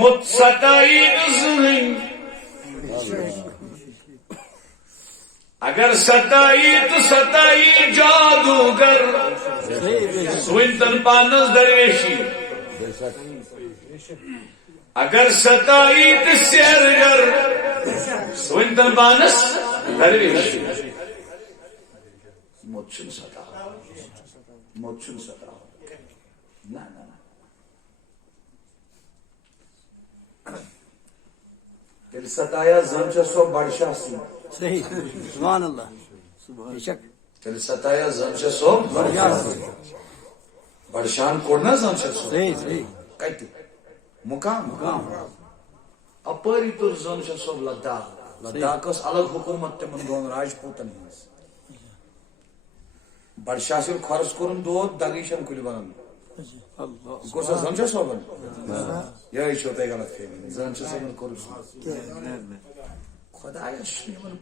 مت ستائی نزلیں اگر ستائی تو ستائی جادوگر سوینتن پانس درویشی اگر ستائی تو سیرگر سوینتن پانس درویشی مچن ستا مچن ستا نا نا دل ستایا زمچہ سو بڑشاہ سی صحیح سبحان اللہ بے شک دل ستایا زمچہ سو بڑشان کوڑنا زمچہ سو صحیح صحیح کہتی مقام اپری تر زمچہ سو لداخ لداخ اس الگ حکومت تمن دون راجپوتن ہنس بڑشاہ سے خرس کرن دو دگیشن کلی بنن کو سا زمچہ سو بن یہ چھوٹے غلط فہمی زمچہ سو بن کرس خدا یشمن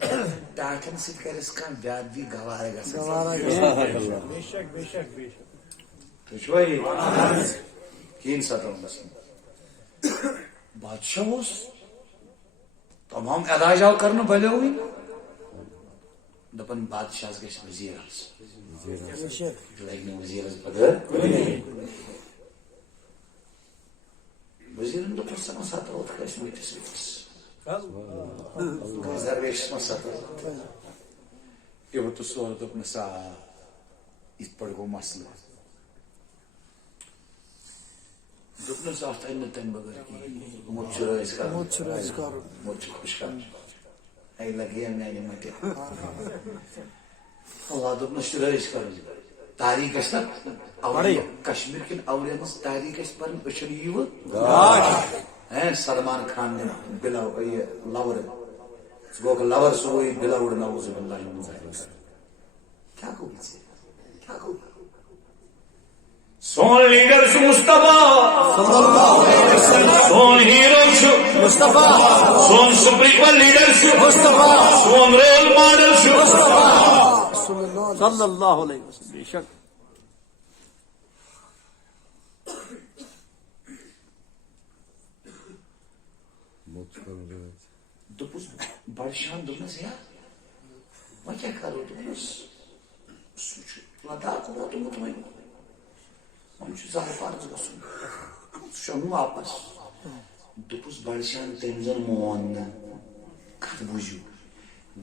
ٹاکن سے کرس کان بیاد بھی گوارے گا بے شک بے شک بے شک تو چوئی کین ساتھ مسئلہ بادشاہ اس تمام اداجاو کرنا بلے ہوئی دپن بادشاہ گیس وزیر لگنے وزیر بدر وزیر دو پرسنا ساتھ ہوتا ہے اس میں تسلیفس ریزرویشن مسات یہ وہ تو سوال تو اپنے سا اس پر کو مسئلہ دپنے ساتھ ہے نتن بگر کی مجھرہ اس کا مجھر خوش کر ای لگی ہم نے مٹی اللہ دپنے شرہ اس کا تاریخ اس نا کشمیر کن اولیانس تاریخ اس پر اچھن یو سلمان خان نے بلا لاور گو لاور سوئی بلاور نوز باللہ من ذلک کیا کو کیا کو سون لیڈر سے مصطفیٰ صلی اللہ علیہ وسلم سون ہیرو سے مصطفیٰ سون سپریمل لیڈر سے مصطفیٰ سون رول ماڈل سے مصطفیٰ صلی اللہ علیہ وسلم بے شک دپس بڑشان دپنس یا وہ کیا کرو دپنس لداخ ووتمت وۄنۍ وۄنۍ چھُ زہر پارس گژھُن سُہ چھُ اَنُن واپس دپس بڑشان تٔمۍ زن مون نہٕ کتھ بوٗزِو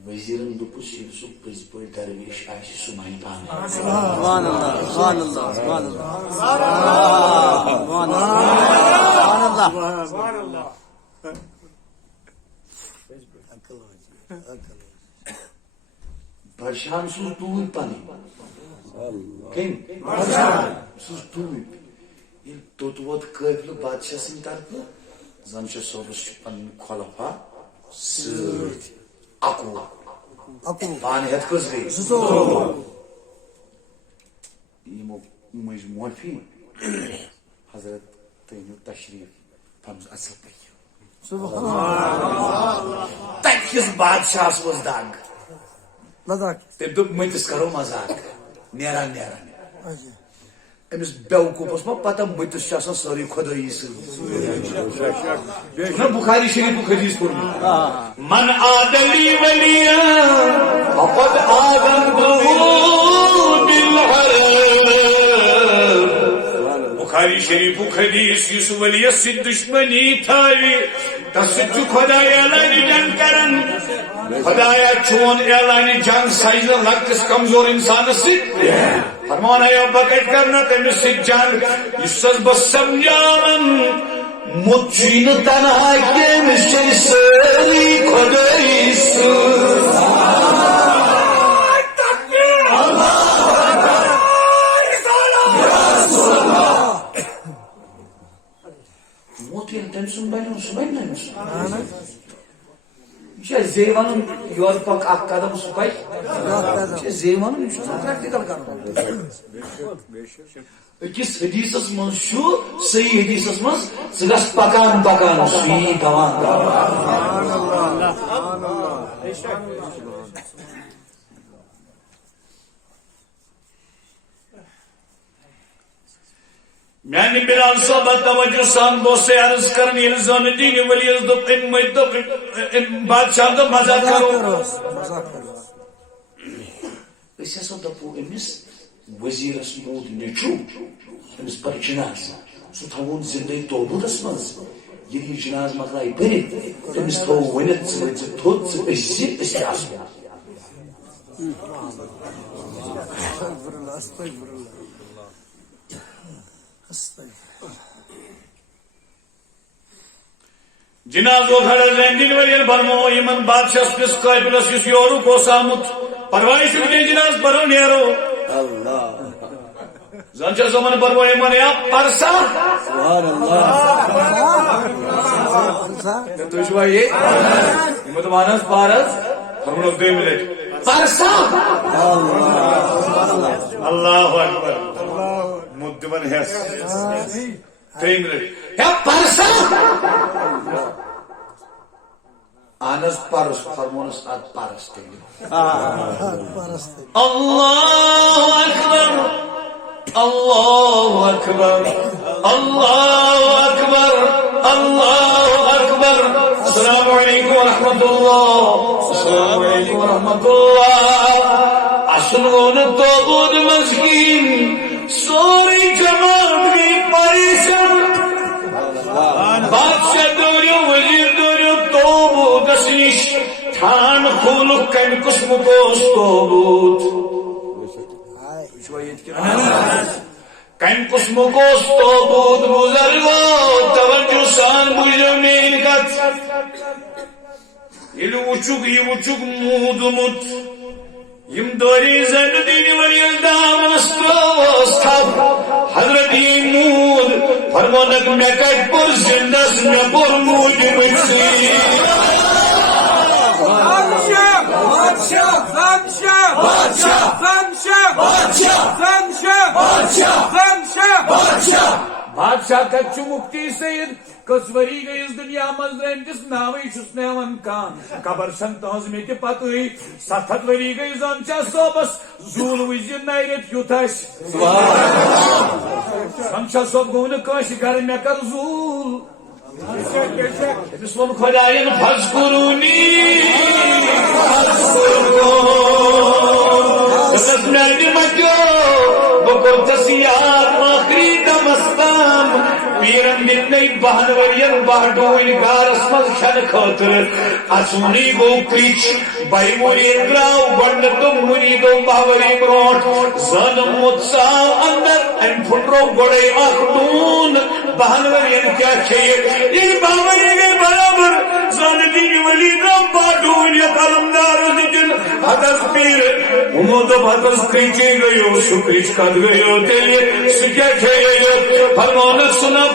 وزیرن دپس ییٚلہِ سُہ پٔزۍ پٲٹھۍ درویش آسہِ سُہ مانہِ پانے سبحان اللہ سبحان اللہ سبحان اللہ سبحان اللہ بڑشان سوز ٹوٗرۍ پنٕنۍ کٔمۍ سوز ٹوٗرۍ ییٚلہِ توٚت ووت قٲفلہٕ بادشاہ سٕنٛدِ طرفہٕ زمشید صٲبس چھِ پنٕنۍ خۄلفا سۭتۍ اکوُہ پانہٕ ہٮ۪تھ کٔژ گٔے یِمو مٔنٛزۍ معٲفی حضرت تُہۍ أنِو تشریٖف پنُن اصل پٲٹھۍ تتہِ کِس بادشاہس اوس دگ تٔمۍ دوٚپ مٔتِس کرو مزاق نیران نیران أمِس بیوقوٗفس ما پتہ مٔتِس چھِ آسان سٲرٕے خۄدٲیی سۭتۍ چھُنا بخاری شریفُک حدیث پوٚرمُت من عادلی ولیا فقد آذنتہو بالحرب بخاری شریفُک حدیث یُس ؤلِیس سۭتۍ دُشمنی تھاوِ تس سۭتۍ چھُ خۄداے اعلانہِ جنگ کران خدایا چون اعلانہِ جنگ سجہِ نہٕ لۄکٹِس کمزور انسانس سۭتۍ فرمان ہے اب بکٹ کرنا تمہیں سکھ جان اس سے بس سمجھاون مچین تنہا کے مشن سری خدای موتین تم سن بنو سن بنو یہ زیون یورپک اخ قدم سپائی یہ زیون یہ پریکٹیکل کرنا اکس حدیثس من صحیح حدیثس من سگس پکان پکان سی دوان Yani bir an sohbet tavacı san dosya arız karın yeli zanı dini veli yazdık badşahda mazak karo. Mazak karo. Ese son da bu emis vazir asmud ne çu. Emis parçinaz. Su tavun zindayı doldu dasmaz. Yeri cinaz makayı peri. Emis tavu venet sıvıcı tut sıvıcı istiaz. Estağfurullah, estağfurullah. Estağfurullah. Cinaz o kadar zengin ve yer barmo iman badşah pis kaybilas yüz yoru ko samut. Parvai şükür cinaz baro nero. Allah. Zanca zamanı barmo iman yap parsa. Subhanallah. Ne to işvayı? İmad manas paras. Parmulak devlet. Parsa. Allahu Ekber. Muddivan hes. Devlet. Ya parsa. Anas paras, parmonas at paras devlet. Allahu Ekber. Allahu Ekber. Allahu Ekber. Allahu Ekber. Esselamu Aleyküm ve Rahmetullah. Esselamu Aleyküm ve Rahmetullah. Aşılığını doğdu meskin. Sori cemaat bir parişan. Badşah dönüyor, vezir dönüyor. Doğu dasiş. Tan kuluk kan kusmu dostobut. Kan kusmu dostobut buzargo. Tavaccu san buyurun kat. İli uçuk mudumut. Yim dori zanı dini var yılda mastros tab. Hazreti Mud. Parmanak mekat por zindas me por mudimitsi. Badşah kaççı mukti seyir Kısvari gayız dünya mazrencis navı şusnevan kan Kabar sant hazmeti patui Sathatvari gayız anca sobas Zul vizir nayret yutaş Sança sobgunu kaş garmekar zul Müslüman Khudayin fazkuruni Kısnadi madyo Bukul tasiyat akhri damastam Piran dinlay bahar variyar bahdo ilgar asmal shan khatir Asuni go kriç Baymuri grav bandatum murido bahvari brot Zanam mutsa andar En phunro godai akhdun Bahar variyar kya chahiye Ye bahvari ke barabar Zanadi walidam bahdo ilya kalamdar Zijin hadas pir Umudu hadas kriçe gayo Su kriç kad gayo Teliye sikya chahiye Parmonak suna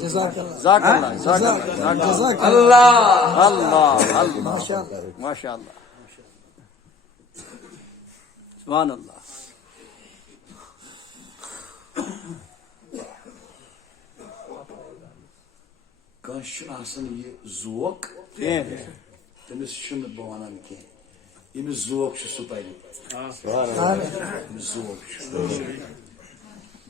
Jazakallah. Jazakallah. Allah. Maşallah. Subhanallah. Kan şun aslında zuok. Evet. Temiz şunu bavanam ki. İmi zuok şu supaylı. Zuok şu.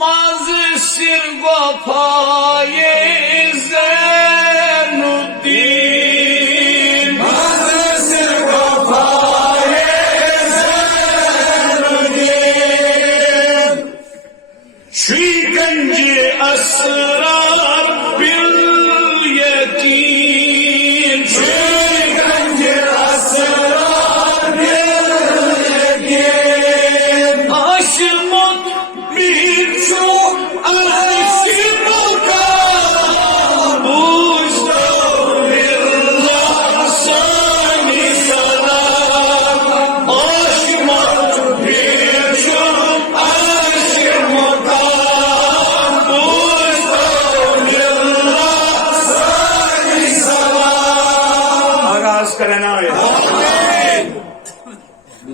Mazı sirgo payezenuddin Mazı sirgo payezenuddin Şikanci asrar bil yetim Şikanci asrar bil yetim Aşımut birçok aşımut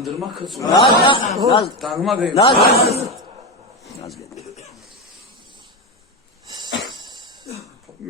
Nindırma kılsın. Naz. Tağıma gayım. Naz.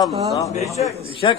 Allah. Beşek.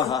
Aha.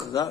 Güzel.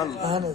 Allah.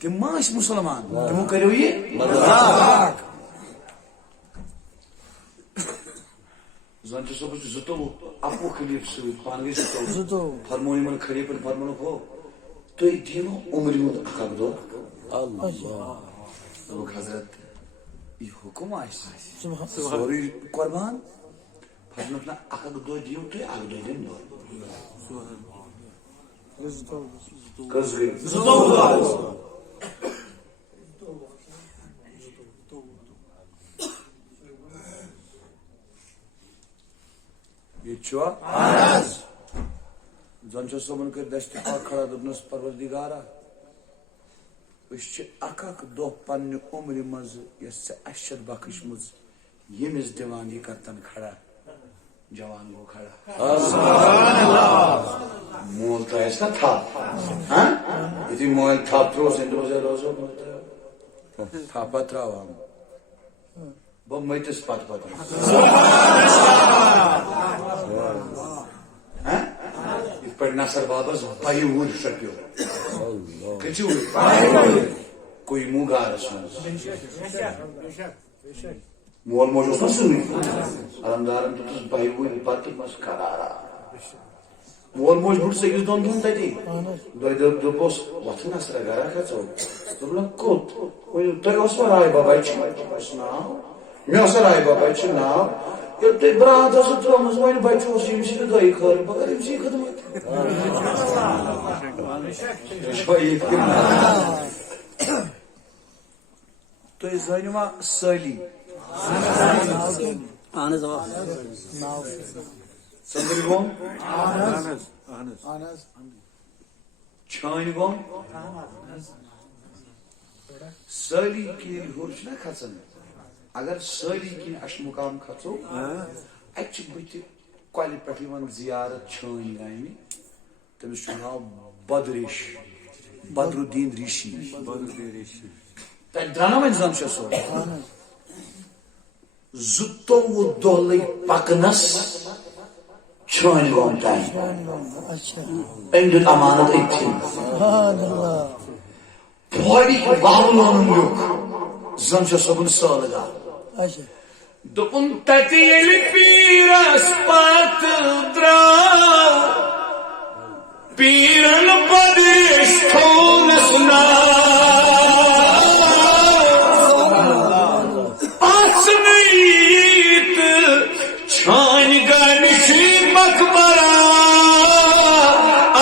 Tim maaş Müslüman. Tim karo ye? Mazak. Zanço sobu zuto apu klip su pange zuto. Farmoni man khari par farmono ko. To ek dino umri mud akabdo. Allah. Bu hazret i hukum aş. Sorry kurban. Farmona akabdo diyo to akabdo dem do. Kızgın. Zuto. Yetçua? Anas! Zanço somun kır desti akara durunuz parvardigara. Işçı akak dohpanlı umrimaz yesse aşır bakışımız yemiz divani kartan khara. Cavan bu khara. Allah! Moğol tayesna tha. Ha? İti moğol thap tro sendroze rozo molta. Thapa travam. Bu maites pat pat. Ha? İfper nasar babas bayi vur şakyo. Allah. Kaçı vur? Bayi vur. Koy muga arasınız. Moğol mojos nasıl mı? Adamlarım tutuz bayi vur patı mas karara. Moğol moj vur 8 don gün dedi. Doydu dopos vatın asra gara kaço. Dobla kot. Oy toy osvaray babay çıkmasına. Мясарай баба чина, я ты брат за тром звоню бачу симси до ихар, поговорим си хадмат. Что их? То есть занима сали. Anız o. Sandirgom? Anas. Çaynigom? Sali ki hurçna kaçın. اگر ساری کی اش مقام کھسو اچ بت کۄلہِ پٮ۪ٹھ یِوان زیارت چھٲنۍ گامہِ تٔمِس چھُ ناو بدریش بدرالدین ریشی تتہِ درٛاو وۄنۍ زَن سُہ زٕتووُہ دۄہ لٔگۍ پکنس چھٲنۍ گام تانۍ أمۍ دیُت امانت أتھی پھوڑِکۍ وَہلونُم لیوٚکھ زَن چھُ صٲبُن سٲلگا دوپُن تتہِ ییٚلہِ پیٖرس پتہٕ درٛاو پیٖرن بدریش تھوونس ناو آسنٕے تہٕ چھانہِ گامہِ چھُ مقبرا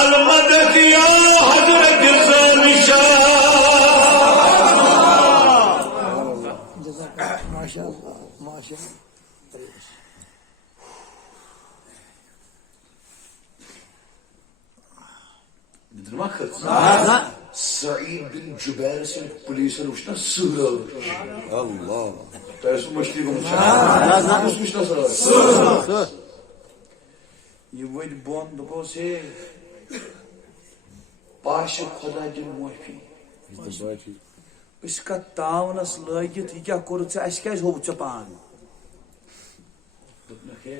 المدد یا حضرت زانشاہ Maşallah. Maşallah. Nedir makıt? Sa'id bin Cübeyr sen polisin uçtan sığır. Allah. Dersin başlığı bulmuş. Nasılmış nasıl? Sığır. Yuvaydı bondu bu şey. Başı Khoday'ın muafi. Iska taunus lagit hi kya korut se ash kya hob chapan dupna khe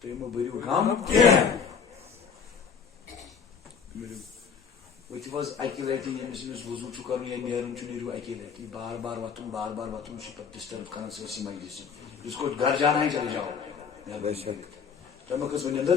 temo bariu ham ke which was accurate yemisiniz wuzu chukarun ya merum chuniru accurate bar vatum şu disturb karan se simay desin jisko ghar jana hai chale jao ya beshak tamo kas vendar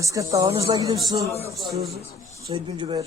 Eski tavanızla gidip Said bin Cübeyr.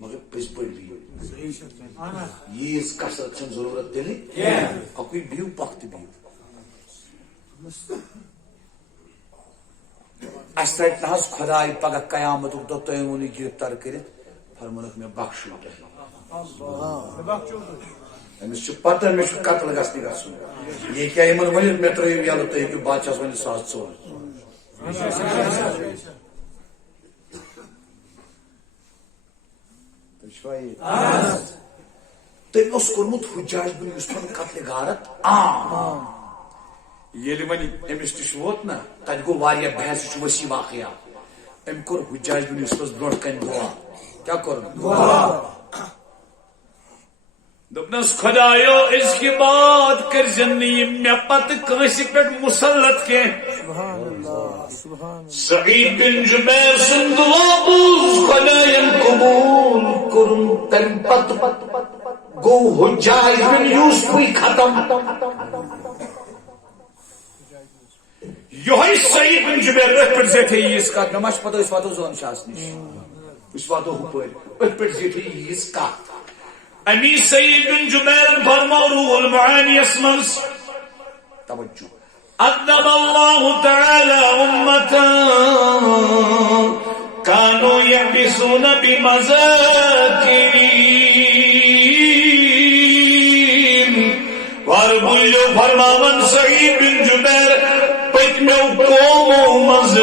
مگر پز پہ بہو یہ کثرت چھ ضرورت دل اکوئی بہو پخت بہو اس رٹ نا خدائے پگہ قیامت دہ تھی ون گرفتار کرت فرمونک میں بخشو امس پتہ مے قتل گھنہ گھن یہ کیا ون مے ترو یل تھی ہوں بادشاہ ون 100 ژور تم کورمت حجاج بن یوسفن قتل غارت عام یل ون امس نش ووت نا تت گو واریاہ بحث وسیع واقعہ ام کور حجاج بن یوسفس برو کن دعا کیا کور دپنس خدایو اس کی بات کر جنی میں پت کنسی پہ مسلط کے سعید بن جبیر سن دعا بوز خدایم قبول کرن تن پت گو حجاج بن یوسف ختم یہ سعید بن جبیر ات پہ زیٹھے اس کا نماز پتہ اس واتو زون شاس نش اس واتو ہپر ات پہ زیٹھے اس کا امی سعید بن جبیر فرماؤ روح المعانی اسمس توجہ عذب اللہ تعالی امتا کانوا یحبسون بمزاکین واربولیو فرماون سعید بن جبیر پتمیو قومو مز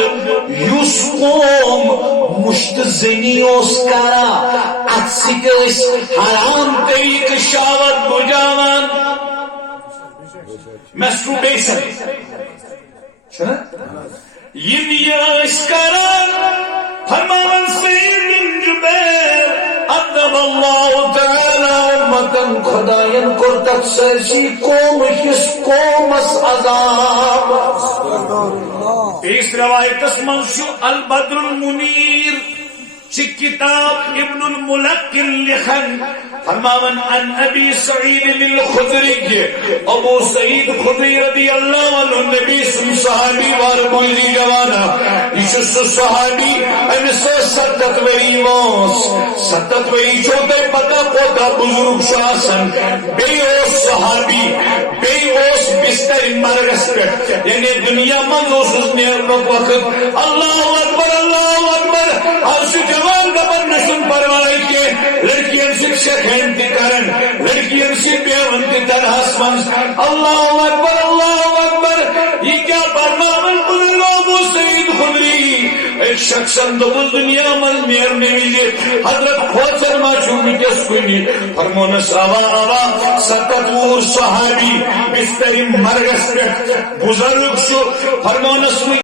یس قوم مشت زنی اس کرا اتسکس حرام طریق شاوت بجاوان مسٹروبیشن یم یس کرا فرماون سعید بن جبیر عذب اللہ تعالی امتن خداین کرتت سرسی قوم ہس قومس عذاب اس روایت اسمن شو البدر المنیر چھ کتاب ابن الملقن لخن فرماون عن ابی سعید الخدری ابو سعید خدری رضی اللہ عنہ نبی سن صحابی وار بولی جوانا اس صحابی امس 7 وری موس 7 وری چھوٹے پتہ پوتا بزرگ شاسن بے او صحابی بے اوس بستر مرگس پہ یعنی دنیا من اس نیرنک وقت اللہ اکبر عرش جوان دبر نشن پروائی کے لڑکیاں سے شکھینتی کرن لڑکیاں سے بیونتی ترہس منز اللہ اکبر یہ کیا فرماون بزرگ ابو سعید خدری ایک شخص اندبل دنیا من نیرنے ویلے حضرت خوچر معشومی کس کنی فرمونس آوا 7 صحابی بستر مرگس پہ بزرگ شو فرمونس